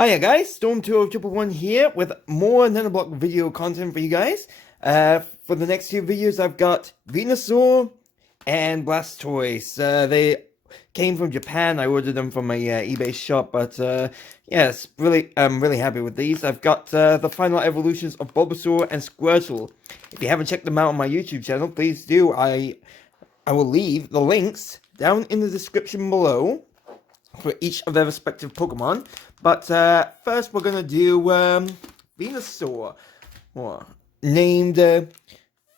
Hiya guys, Storm20111 here with more Nanoblock video content for you guys. For the next few videos I've got Venasaur and Blastoise. They came from Japan. I ordered them from my eBay shop, but yes, I'm really happy with these. I've got the final evolutions of Bulbasaur and Squirtle. If you haven't checked them out on my YouTube channel, please do. I will leave the links down in the description below for each of their respective Pokemon. But first we're gonna do Venusaur, named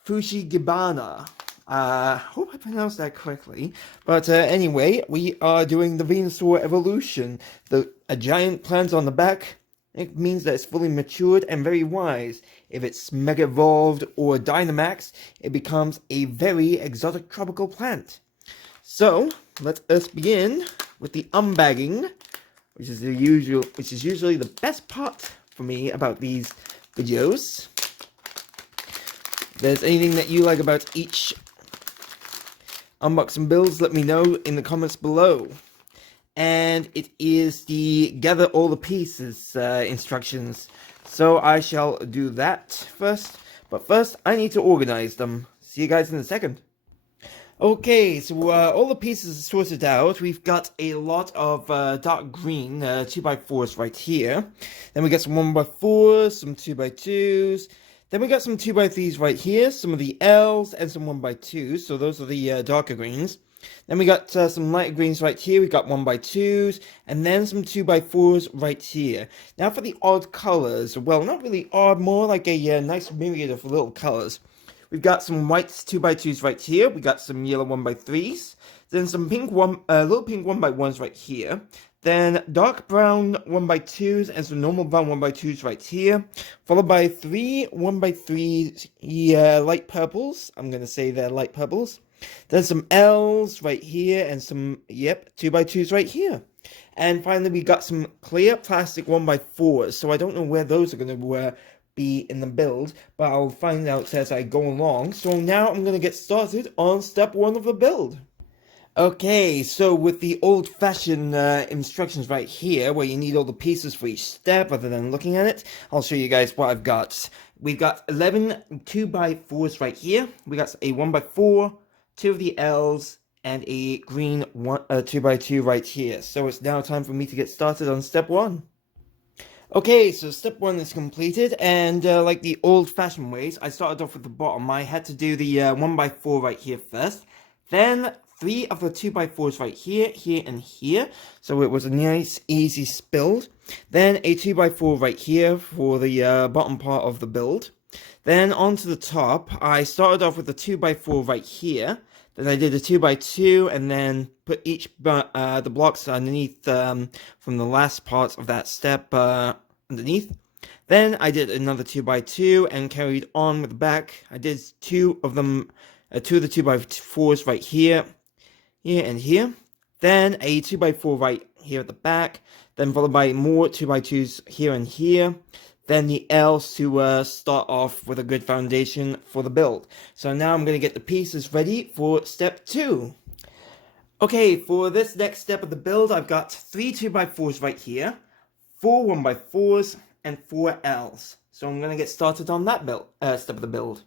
Fushigibana. Hope I pronounced that correctly. But anyway, we are doing the Venusaur evolution. A giant plant on the back. It means that it's fully matured and very wise. If it's Mega Evolved or Dynamax, it becomes a very exotic tropical plant. So, let us begin with the unbagging, which is usually the best part for me about these videos. If there's anything that you like about each unboxing builds, let me know in the comments below. And it is the gather all the pieces instructions. So I shall do that first. But first, I need to organize them. See you guys in a second. Okay, so all the pieces are sorted out. We've got a lot of dark green 2x4s right here. Then we got some 1x4s, some 2x2s. Then we got some 2x3s right here, some of the L's, and some 1x2s. So those are the darker greens. Then we got some lighter greens right here. We got 1x2s, and then some 2x4s right here. Now for the odd colors, well, not really odd, more like a nice myriad of little colors. We've got some white 2x2s right here. We got some yellow 1x3s. Then some pink little pink 1x1s right here. Then dark brown 1x2s and some normal brown 1x2s right here. Followed by 3 1x3s, light purples. I'm going to say they're light purples. Then some L's right here and some, 2x2s right here. And finally we got some clear plastic 1x4s. So I don't know where those are going to be in the build, but I'll find out as I go along. So now I'm going to get started on step 1 of the build. Okay, so with the old-fashioned instructions right here, where you need all the pieces for each step rather than looking at it, I'll show you guys what I've got. We've got 11 2x4s right here. We got a 1x4, 2 of the L's, and a green 2x2 right here. So it's now time for me to get started on step 1. Okay, so step 1 is completed, and like the old-fashioned ways, I started off with the bottom. I had to do the 1x4 right here first, then 3 of the 2x4s right here, here, and here, so it was a nice, easy build. Then a 2x4 right here for the bottom part of the build. Then onto the top, I started off with the 2x4 right here. Then I did a 2x2 and then put each the blocks underneath from the last part of that step underneath. Then I did another 2x2 and carried on with the back. I did 2 of them, 2 of the 2x4s right here, here and here. Then a 2x4 right here at the back. Then followed by more 2x2s here and here. Then the L's to start off with a good foundation for the build. So now I'm going to get the pieces ready for step 2. Okay, for this next step of the build, I've got 3 2x4s right here, 4 1x4s, and 4 L's. So I'm going to get started on that step of the build.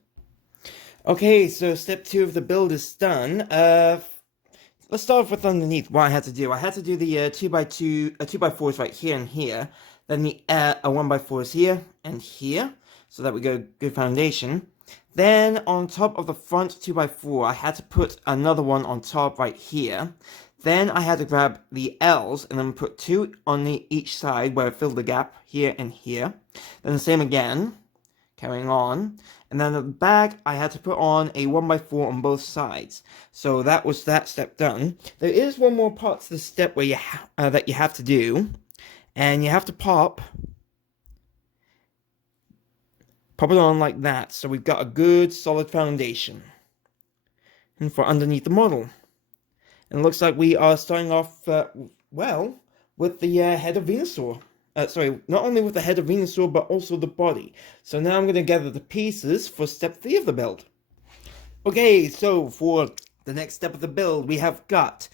Okay, so step 2 of the build is done. Let's start off with underneath what I had to do. I had to do the 2x4s right here and here. Then the 1x4s here and here, so that we get a good foundation. Then on top of the front 2x4, I had to put another one on top right here. Then I had to grab the L's and then put 2 on each side where I filled the gap here and here. Then the same again, carrying on. And then at the back, I had to put on a 1x4 on both sides. So that was that step done. There is one more part to the step where that you have to do. And you have to pop it on like that, so we've got a good solid foundation. And for underneath the model. And it looks like we are starting off, well, with the head of Venusaur. Sorry, not only with the head of Venusaur, but also the body. So now I'm going to gather the pieces for step 3 of the build. Okay, so for the next step of the build, we have got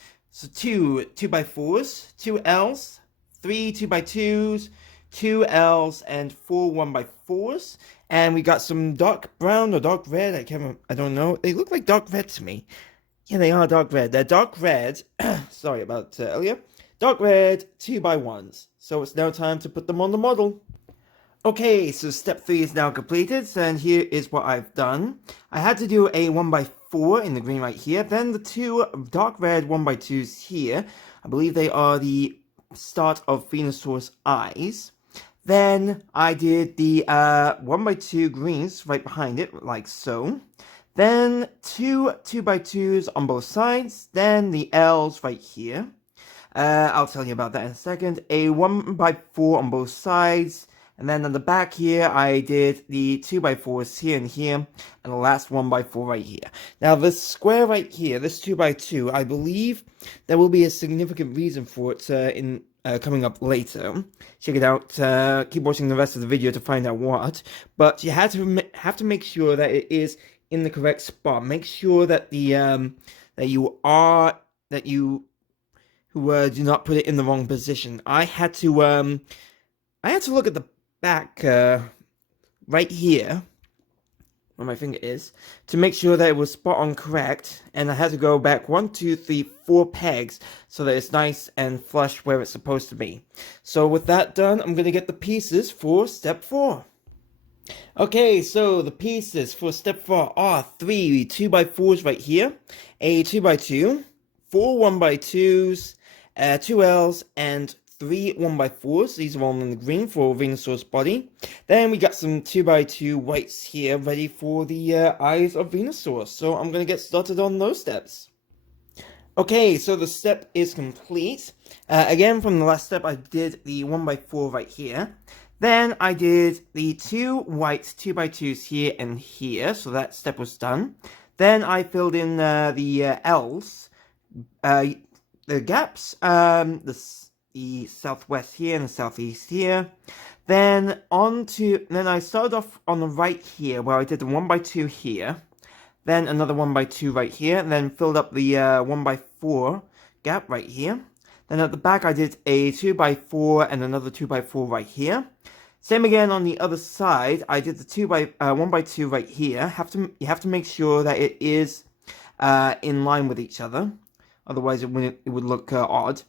2 2x4s, 2 L's, 3 2x2s, 2 L's, and 4 1x4s. And we got some dark brown or dark red. I don't know. They look like dark red to me. Yeah, they are dark red. They're dark red. Sorry about earlier. Dark red 2x1s. So it's now time to put them on the model. Okay, so step 3 is now completed, and here is what I've done. I had to do a 1x4 in the green right here, then the 2 dark red 1x2s here. I believe they are the start of Venasaur's eyes. Then I did the 1x2 greens right behind it, like so. Then 2 2x2s on both sides, then the L's right here. I'll tell you about that in a second. A 1x4 on both sides. And then on the back here, I did the 2x4s here and here, and the last 1x4 right here. Now, this square right here, this 2x2, I believe there will be a significant reason for it in coming up later. Check it out. Keep watching the rest of the video to find out what. But you have to make sure that it is in the correct spot. Make sure that the do not put it in the wrong position. I had to look at the back right here where my finger is to make sure that it was spot on correct, and I had to go back 1 2 3 4 pegs so that it's nice and flush where it's supposed to be. So with that done, I'm gonna get the pieces for step 4. Okay, so the pieces for step 4 are 3 2x4s right here, a 2x2, 4 1x2s, 2 L's, and 3 1x4s. These are all in the green for Venusaur's body. Then we got some 2x2 whites here ready for the eyes of Venusaur. So I'm going to get started on those steps. Okay, so the step is complete. Again, from the last step, I did the 1x4 right here. Then I did the 2 white 2x2s here and here. So that step was done. Then I filled in the L's. The gaps, the southwest here and the southeast here. Then I started off on the right here where I did the 1x2 here. Then another 1x2 right here. And then filled up the 1x4 gap right here. Then at the back I did a 2x4 and another 2x4 right here. Same again on the other side. I did the 1x2 right here. You have to make sure that it is in line with each other. Otherwise, it would look odd.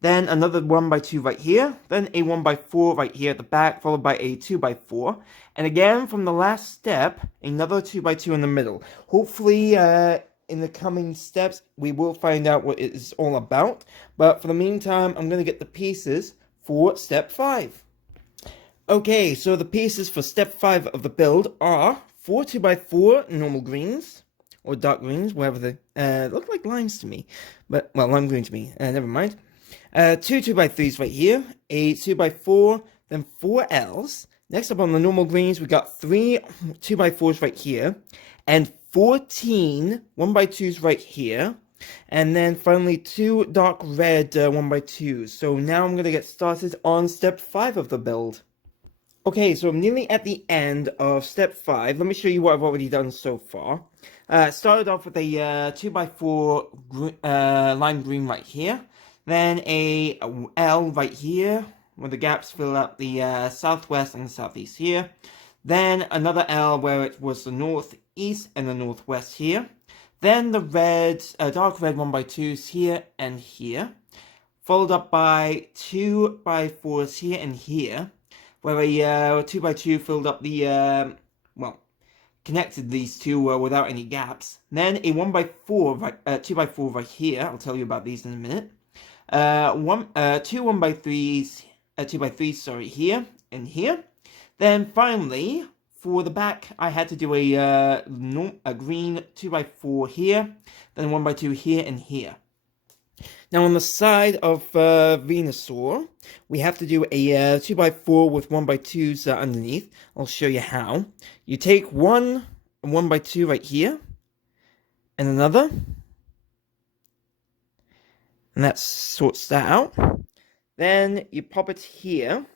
Then another 1x2 right here. Then a 1x4 right here at the back, followed by a 2x4. And again, from the last step, another 2x2 in the middle. Hopefully, in the coming steps, we will find out what it is all about. But for the meantime, I'm going to get the pieces for step 5. Okay, so the pieces for step 5 of the build are 4 2x4 normal greens. Or dark greens, wherever they look like limes to me. But, well, lime green to me. Never mind. 2 2x3s right here. A 2x4, then 4 L's. Next up on the normal greens, we got 3 2x4s right here. And 14 1x2s right here. And then finally 2 dark red 1x2s. So now I'm going to get started on step 5 of the build. Okay, so I'm nearly at the end of step 5. Let me show you what I've already done so far. Started off with a 2x4 lime green right here. Then a L right here, where the gaps fill up the southwest and the southeast here. Then another L where it was the northeast and the northwest here. Then the red, dark red 1x2s here and here. Followed up by 2x4s here and here, where a 2x2 filled up the, connected these two without any gaps. Then a 1x4, 2x4 right here. I'll tell you about these in a minute. 2 1x3s, 2x3s, sorry, here and here. Then finally, for the back, I had to do a green 2x4 here, then 1x2 here and here. Now on the side of Venusaur, we have to do a 2x4 with 1x2s underneath. I'll show you how. You take one 1x2 right here, and another, and that sorts that out. Then you pop it here,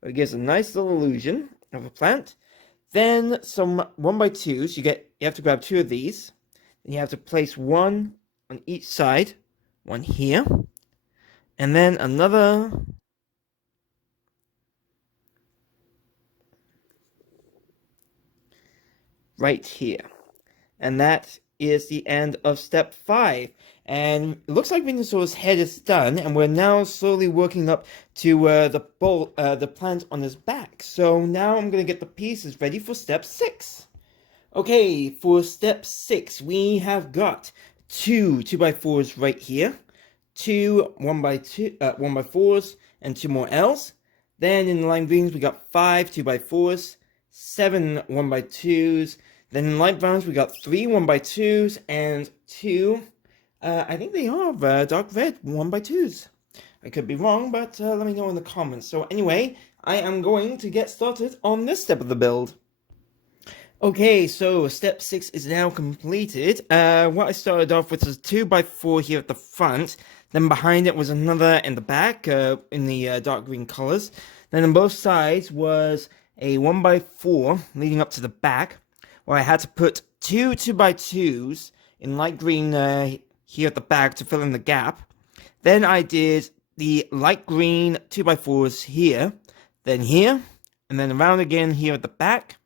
where it gives a nice little illusion of a plant. Then some 1x2s, you have to grab 2 of these, and you have to place one on each side. One here, and then another right here. And that is the end of step 5. And it looks like Venusaur's head is done, and we're now slowly working up to the plant on his back. So now I'm going to get the pieces ready for step 6. Okay, for step 6, we have got 2 2x4s right here, 2 1x4s, and 2 more L's. Then in the lime greens, we got 5 2x4s, 7 1x2s. Then in light browns, we got 3 1x2s, and 2, I think they are dark red 1x2s. I could be wrong, but let me know in the comments. So anyway, I am going to get started on this step of the build. Okay, so step 6 is now completed. What I started off with was a 2x4 here at the front. Then behind it was another in the back, in the dark green colors. Then on both sides was a 1x4 leading up to the back, where I had to put 2 2x2s in light green here at the back to fill in the gap. Then I did the light green 2x4s here, then here, and then around again here at the back.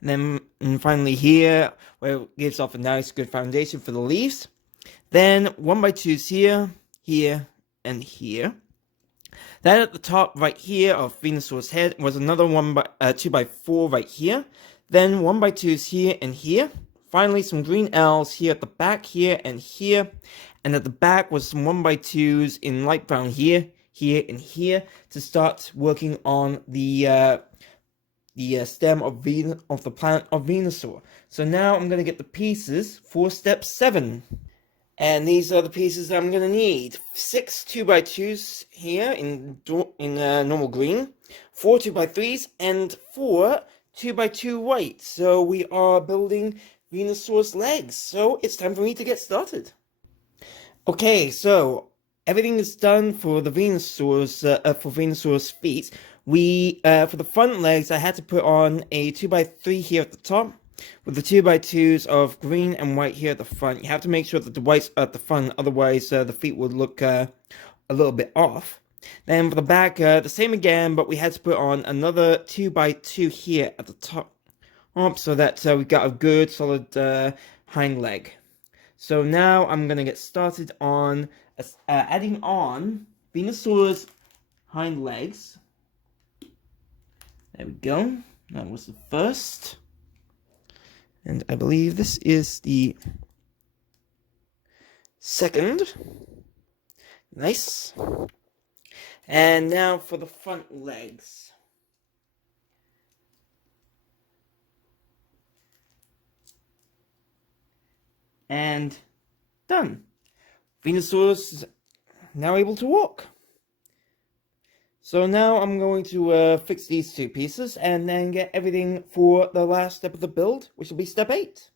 And then finally here, where it gives off a nice good foundation for the leaves. Then 1x2s here, here, and here. Then at the top right here of Venusaur's head was another 2x4 right here. Then 1x2s here and here. Finally some green L's here at the back here and here. And at the back was some 1x2s in light brown here, here, and here to start working on the stem of the plant of Venusaur. So now I'm going to get the pieces for step 7. And these are the pieces I'm going to need. 6 2x2s here in normal green, 4 2x3s, and 4 2x2 white. So we are building Venusaur's legs. So it's time for me to get started. Okay, so everything is done for the Venusaur's feet. For the front legs, I had to put on a 2x3 here at the top, with the 2x2s of green and white here at the front. You have to make sure that the white's at the front, otherwise the feet would look a little bit off. Then for the back, the same again, but we had to put on another 2x2 here at the top, so that we got a good solid hind leg. So now I'm going to get started on adding on Venusaur's hind legs. There we go. That was the first. And I believe this is the second. Nice. And now for the front legs. And done. Venusaur's now able to walk. So now I'm going to fix these 2 pieces and then get everything for the last step of the build, which will be step 8.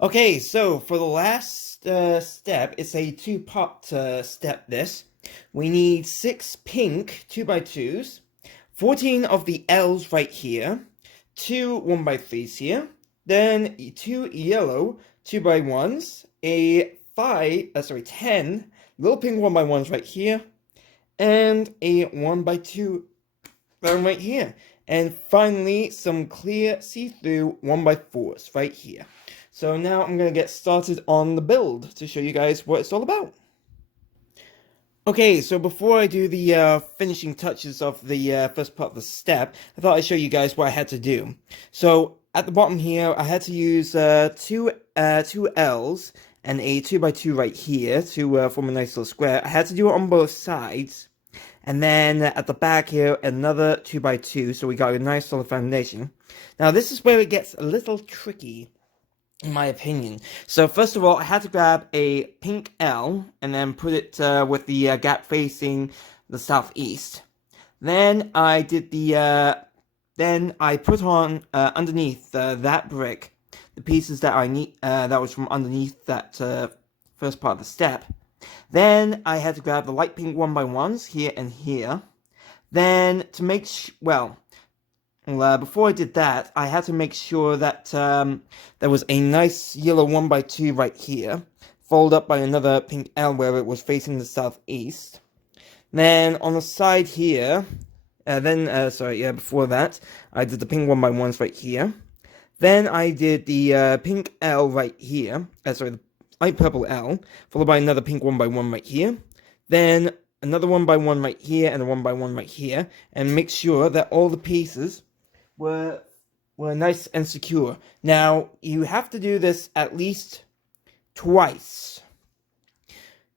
Okay, so for the last step, it's a 2-part step this. We need 6 pink 2x2s, 14 of the L's right here, 2 1x3s here, then 2 yellow 2x1s, 10 little pink 1x1s right here, and a 1x2 right here. And finally, some clear see-through 1x4s right here. So now I'm going to get started on the build to show you guys what it's all about. Okay, so before I do the finishing touches of the first part of the step, I thought I'd show you guys what I had to do. So at the bottom here, I had to use 2 L's and a 2x2 right here to form a nice little square. I had to do it on both sides. And then at the back here, another 2x2, so we got a nice solid foundation. Now this is where it gets a little tricky, in my opinion. So first of all, I had to grab a pink L, and then put it with the gap facing the southeast. Then I did then I put on underneath that brick, the pieces that I need, that was from underneath that first part of the step. Then I had to grab the light pink 1x1s here and here. Then to make before I did that, I had to make sure that there was a nice yellow 1x2 right here, followed up by another pink L where it was facing the southeast. Then on the side here, before that, I did the pink 1x1s right here. Then I did the pink L right here. Sorry, the light purple L, followed by another pink 1x1 right here. Then another 1x1 right here, and a 1x1 right here. And make sure that all the pieces were nice and secure. Now, you have to do this at least twice,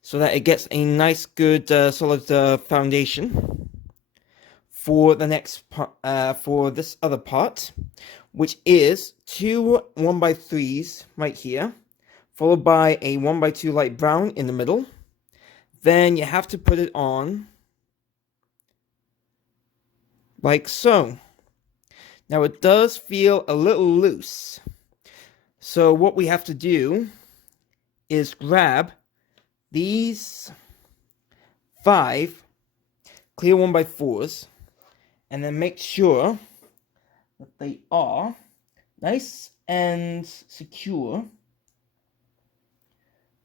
so that it gets a nice, good, solid foundation for the next part, for this other part, which is two 1x3s right here, followed by a 1x2 light brown in the middle. Then you have to put it on like so. Now it does feel a little loose, so what we have to do is grab these 5 clear 1x4s and then make sure that they are nice and secure,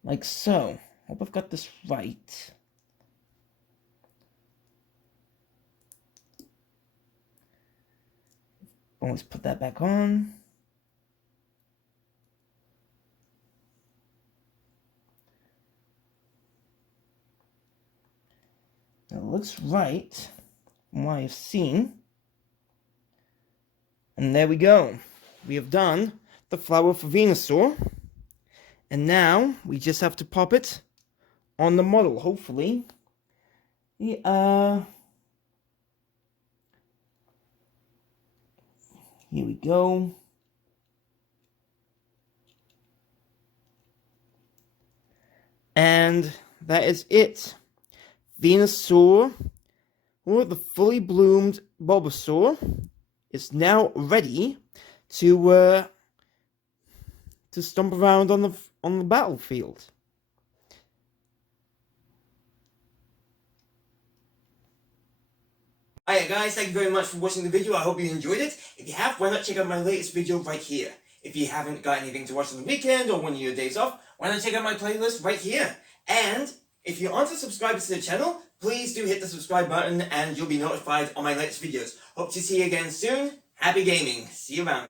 like so. Hope I've got this right. Let's put that back on. It looks right from what I've seen. And there we go. We have done the flower for Venasaur. And now we just have to pop it on the model, hopefully. Here we go. And that is it. Venasaur, or the fully bloomed Bulbasaur, is now ready to stomp around on the battlefield. Alright guys, thank you very much for watching the video. I hope you enjoyed it. If you have, why not check out my latest video right here. If you haven't got anything to watch on the weekend or one of your days off, why not check out my playlist right here. And if you aren't a subscriber to the channel, please do hit the subscribe button and you'll be notified on my latest videos. Hope to see you again soon. Happy gaming. See you around.